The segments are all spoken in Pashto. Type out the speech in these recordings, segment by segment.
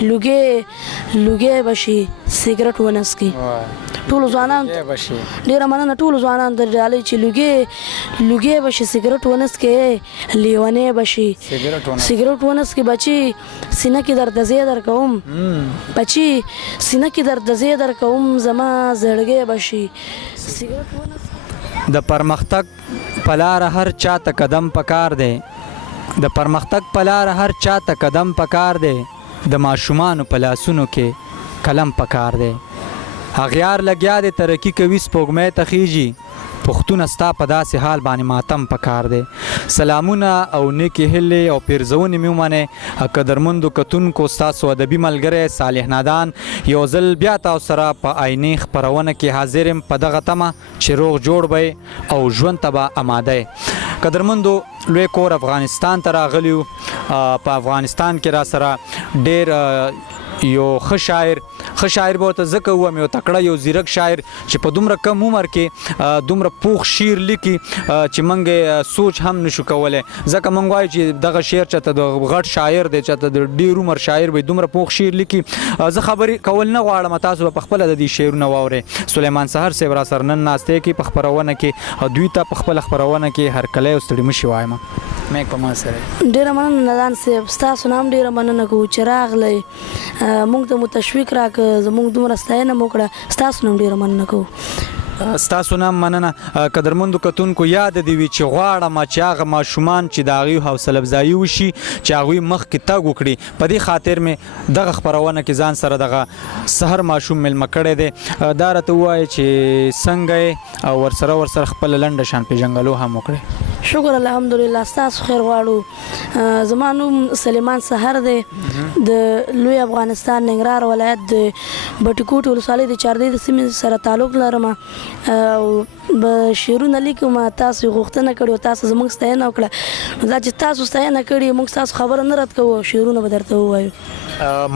لوګي بشي سیګریټ ونسکي ټول ځوانان ډیره مننه ټول ځوانان د ډالۍ چې لوګي بشي سیګریټ ونسکي لیونی بشي سیګریټ ونسکي بچي سینه کې درد زیدر کوم بچي سینه کې درد زیدر کوم زما زړګي بشي سیګریټ ونسکي د پرمختګ په لاره هر چاته قدم پکار دی د پرمختګ په لاره هر چاته قدم پکار دی د ماشومانو په لاسونو کې قلم پکار دی اغیار لګیا دی ترقي کوي سپوږمۍ ته خیږي پښتونه ستا په داسې حال باندې ماتم پکار دی سلامونه او نیکې هیلې او پیرزونې مې ومنئ قدرمندو کتونکو ستاسو ادبي ملګری صالح نادان یو ځل بیا تاسو سره په عیني خپرونه کې حاضر یم په دغه تمه چې روغ جوړ به او ژوند ته به اماده قدرمندو لوی کور افغانستان ته راغلیو په افغانستان کې را سره ډېر یو ښه شاعر به ورته ځکه ووایم یو تکړه یو زیرک شاعر چې په دومره کم عمر کې دومره پوخ شعر لیکي چې موږ سوچ هم نشو کولی ځکه موږ وایو چې دغه شعر چاته د غټ شاعر دی چاته د ډېر عمر شاعر به دومره پوخ شعر لیکي زه خبرې کول نه غواړم تاسو به پخپله د دې شعرونه واورئ سلیمان سهر صاحب را سره نن ناستې کې په خپرونه کې دوی ته په خپله خپرونه کې هرکلی او ستړي مشي وایم میک په ما سره ډېره مننه نادان صاحب ستاسو نه هم ډېره مننه کوو چې راغلی موږ ته مو تشویق راکړه زموږ دومره ستاینه مو وکړه ستاسو نه هم ډېره مننه کوو ستاسو نه مننه قدرمندو کتونکو یاد دې وي چې غواړم چې هغه ماشومان چې د هغوی حوصله افزایي وشي چې هغوی مخکې تګ وکړي په دې خاطر مې دغه خپرونه کې ځان سره دغه سحر ماشوم میلمه کړی دی دا راته ووایه چې څنګه یې او ورسره خپله لنډه شان پېژنګلو هم وکړئ شکر الحمدلله ستاسو خیر غواړو زما نوم سلیمان سهر دی د لوی افغانستان ننګرهار ولایت د بټي کوټ ولسوالۍ د چاردی د سیمې سره تعلق لرم او به شعرونه لیکم تاسو غوښتنه کړې تاسو زموږ ستاینه وکړه دا چې تاسو ستاینه کړې موږ تاسو خبره نه رد کوو شعرونه به درته ووایو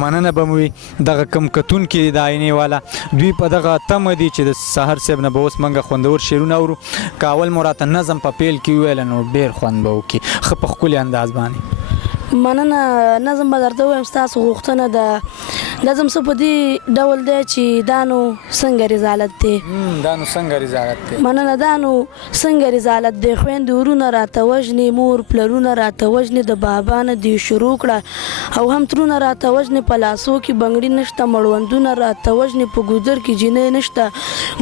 مننه به مو وي دغه کم کتونکي د آینې والا دوی په دغه تمه دي چې د سهر صاحب نه به اوس موږ خوندور شعرونه اورو که اول مو راته نظم په پیل کې وویله نو ډېر خوند به وکړي ښه په ښکلي انداز باندې مننه نظم به درته ووایم ستاسو غوښتنه ده نظم څه په دې ډول دی چې دا نو څنګه رضالت دی مننه دا نو څنګه رضالت دی خویندې ورونه راته وژنې مور پلرونه راته وژنې د بابا نه دې شروع کړه او هم ترونه راته وژنې په لاسو کې بنګړي نشته مړوندونه راته وژنې په ګودر کې جینۍ نشته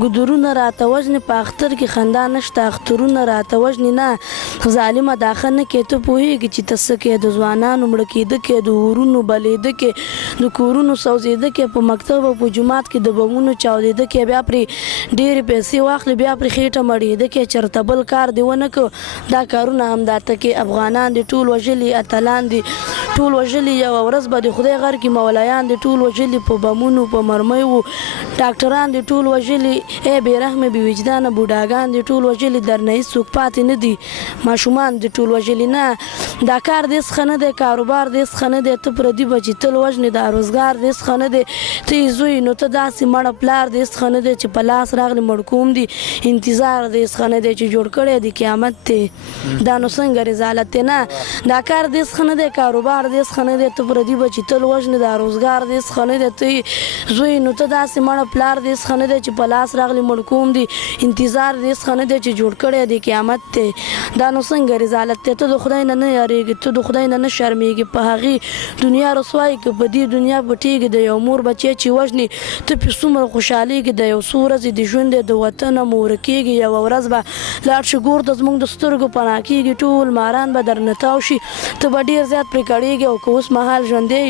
ګودرونه راته وژنې په اختر کې خندا نشته اخترونه راته وژنې نه ظالمه دا ښه نه کې ته پوهېږې چې ته څه کې د ځوانانو مړه کېده کې د ورونو بلېده کې د کورونو سوځېده کې په مکتب او په جومات کې د بمونو چاودېده کې بیا پرې ډېرې پیسې واخلي بیا پرې خېټه مړېده کې چېرته بل کار دې ونه کړ دا کارونه همداته کې افغانان دې ټول وژلي اتلان دې ټول وژلي یوه ورځ به د خدای غر کې مولایان دې ټول وژلي په بمونو په مرمیو ډاکټران دې ټول وژلي ای بې رحمې بې وجدانه بوډاګان دې ټول وژلي درنه هېڅوک پاتې نه دي ماشومان دې ټول وژلي نه دا کار دې څه نه دی کاروبار دې څه نه دی ته پردي بچي تل وژنې دا روزګار دې څه نه دی ته یې زوی نو ته داسې مړه پلار دې څه نه دی چې په لاس راغلی مړکوم دي انتظار دې څه نه دی چې جوړ کړی دی قیامت دی دا نو څنګه رضالت دی نه دا کار دې څه نه دی کاروبار دې څه نه دی ته پردي بچي تل وژنې دا روزګار دې څه نه دی ته زوی نو ته داسې مړه پلار دې څه نه دی چې په لاس راغلی مړکوم دي انتظار دې څه نه دی چې جوړ کړی دی قیامت دی دا نو څنګه رضالت دی ته د خدای نه نه یارېږې ته د خدای نه نه شرمېږې په هغې دنیا رسوایي که په دې دنیا پټېږي د یو مور بچی چې وژني ته پرې څومره خوشحالېږي د یو څو ورځې د ژوند د وطنه مو ورکېږي یوه ورځ به لاړ شي ګور ته زموږ د سترګو پناه کېږي ټول ماران به درنه تاو شي ته به ډېر زیات پرې کړېږي او که اوس مهال ژوندی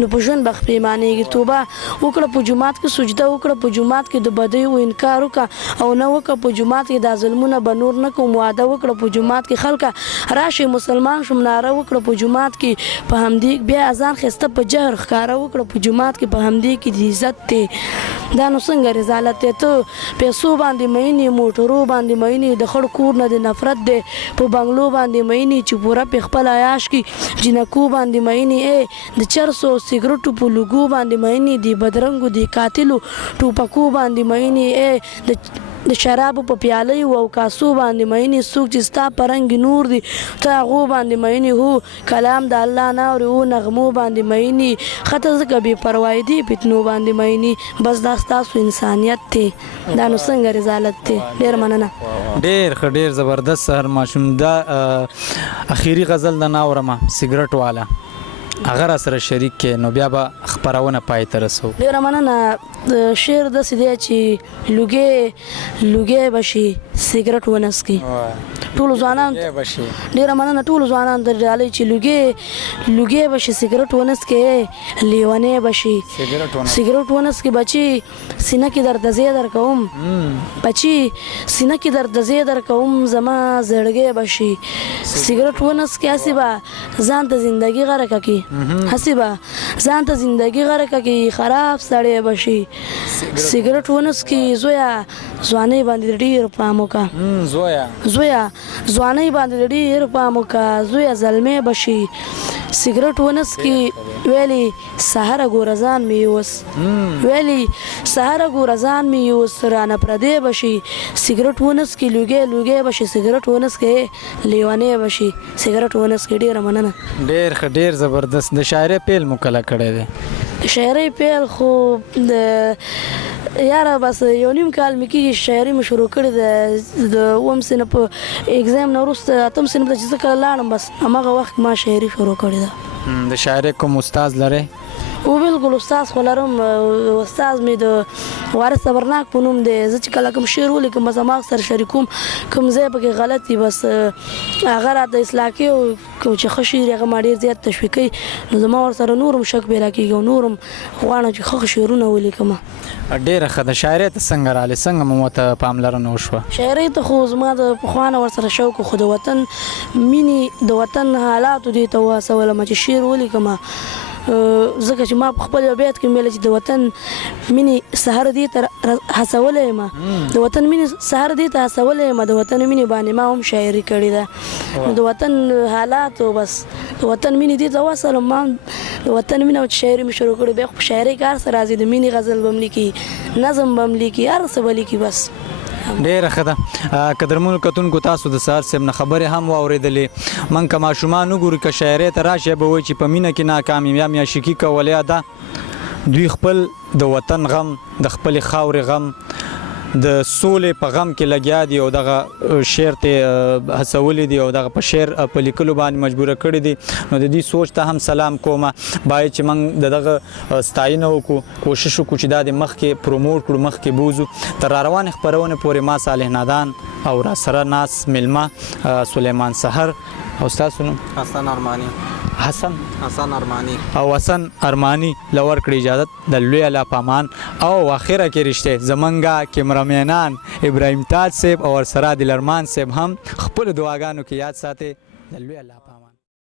نو په ژوند به پښېمانېږي توبه وکړه په جومات کې سجده وکړه په جومات کې د بدیو انکار وکړه او نه وکړه په جومات کې دا ظلمونه به نور نه کوم واده وکړه په جومات کې خلکه راشي مسلمان شم ناره وکړه په جومات کې په همدې بیا اذان ښایسته په جهر ښکاره وکړه په جومات کې په همدې کې د عزت دی دا نو څنګه رضالت دی ته پیسو باندې مینې موټرو باندې مینې د خړ کور نه د نفرت دی په بنګلو باندې مینې چې پوره پې خپل عیاش کړي جنکو باندې مینې د چرسو سګرټو په لوګو باندې مینې د بدرنګو د قاتلو ټوپکو باندې مینې د د شرابو په پیالۍ او کاسو باندې مینې څوک چې ستا په رنګ نور دي ته هغو باندې مینې هو کلام د الله نه اوري هو نغمو باندې مینې ښه ته ځکه بې پروایي دي فتنو باندې مینې بس دا ستاسو انسانیت دی دا نو څنګه رضالت دی ډېر مننه ډېر ښه ډېر زبردست سهر ماشوم دا اخیری غزل د ناورمه سګرټ والا هغه را سره شریک کې نو بیا به خپرونه پای ته رسو ډېره مننه شعر داسې دی چې لوګی به شي سګرټ ونڅکي ټولو ځوانانو ډېره مننه ټولو ځوانانو ته ډالۍ چې لوګی به شي سګرټ ونڅکي لیونی به شي سګرټ ونڅکي بچي سینه کې درد زی در کوم بچي سینه کې درد زی در کوم زما زړګی به شي سګرټ ونڅکي هسې به ځان ته زندګي غرقه کړي هسې به ځان ته زندګي غرقه کړي خراب سړی به شي سګرټ ونڅکي زویه ځوانۍ باندې ډېر پام وکړه زویه ځوانۍ باندې ډېر پام وکړه زویه زلمی به شي سګرټ ونڅکي ویلي سهاره ګوره ځان مې یوس ویلي سهاره ګوره ځان مې یوس رانه پردی به شي سګرټ ونڅکي لوګی به شي سګرټ ونڅکي لیونی به شي سګرټ ونڅکي ډېره مننه ډېر ښه ډېر زبردست د شاعرۍ پیل مو کله کړی دی د شاعرۍ پیل خو د یاره بس یو نیم کال مې کېږي شاعري مې شروع کړې د اووم صنف اګزام نه وروسته اتم صنف ته چې زه کله لاړم بس هماغه وخت ما شاعري شروع کړې ده د شاعرۍ کوم استاد لرئ او بالکل استاد خو لرم استاد مې د وارث صبرناک په نوم دی زه چې کله کوم شعر ولیکم بس هماغه سره شریکوم کوم ځای پکې غلط وي بس هغه راته اصلاح کوي او کوم چې ښه شعر هغه ما ډېر زیات تشویق کوي نو زما ورسره نور هم شک پیدا کېږي او نور هم غواړم چې ښه شعرونه ولیکم ډېره ښه د شاعرۍ ته څنګه راغلې څنګه مو ورته پاملرنه وشوه شاعرۍ ته خو زما د پخوا نه ورسره شوق خو د وطن مینې د وطن حالاتو دې ته وهڅولم چې شعر ولیکم ځکه چې ما په خپل بیت کې ویل چې د وطن مینې سهار دې ته هڅولی یم د وطن مینې سهار دې ته هڅولی یم د وطن مینې باندې ما هم شاعري کړې ده نو د وطن حالاتو بس د وطن مینې دې ته وصلم ما د وطن مینه چې شاعري مې شروع کړې بیا خو په شاعرۍ کار سره راځي د مینې غزل به م لیکي نظم به م لیکي هر څه به لیکي بس ډېره ښه ده قدرمنو کتونکو تاسو د سهار صاحب نه خبرې هم واورېدلې موږ که ماشومان وګورو که شاعرۍ ته راشي به وایي چې په مینه کې ناکام یم یا میاشکي کولیا ده دوی خپل د وطن غم د خپلې خاورې غم د سولې په غم کې لګیا دي او دغه شعر ته هڅولي دي او دغه په شعر په لیکلو باندې مجبوره کړي دي نو د دې سوچ ته هم سلام کومه باید چې موږ د دغه ستاینه وکړو کوشش وکړو چې دا د مخکې پروموټ کړو مخکې بوځو تر راروانې خپرونې پورې ما صالح نادان او را سره ناس ملمه سلیمان سحر او ستاسو نوم حسن ارمانی او حسن ارمانی لور کړی اجازه د لوی الله پامان او اخره کې رشته زمنګا کیمرامینان ابراهیم تاج صاحب او سره دلرمان صاحب هم خپل دعاګانو کې یاد ساتي د لوی الله پامان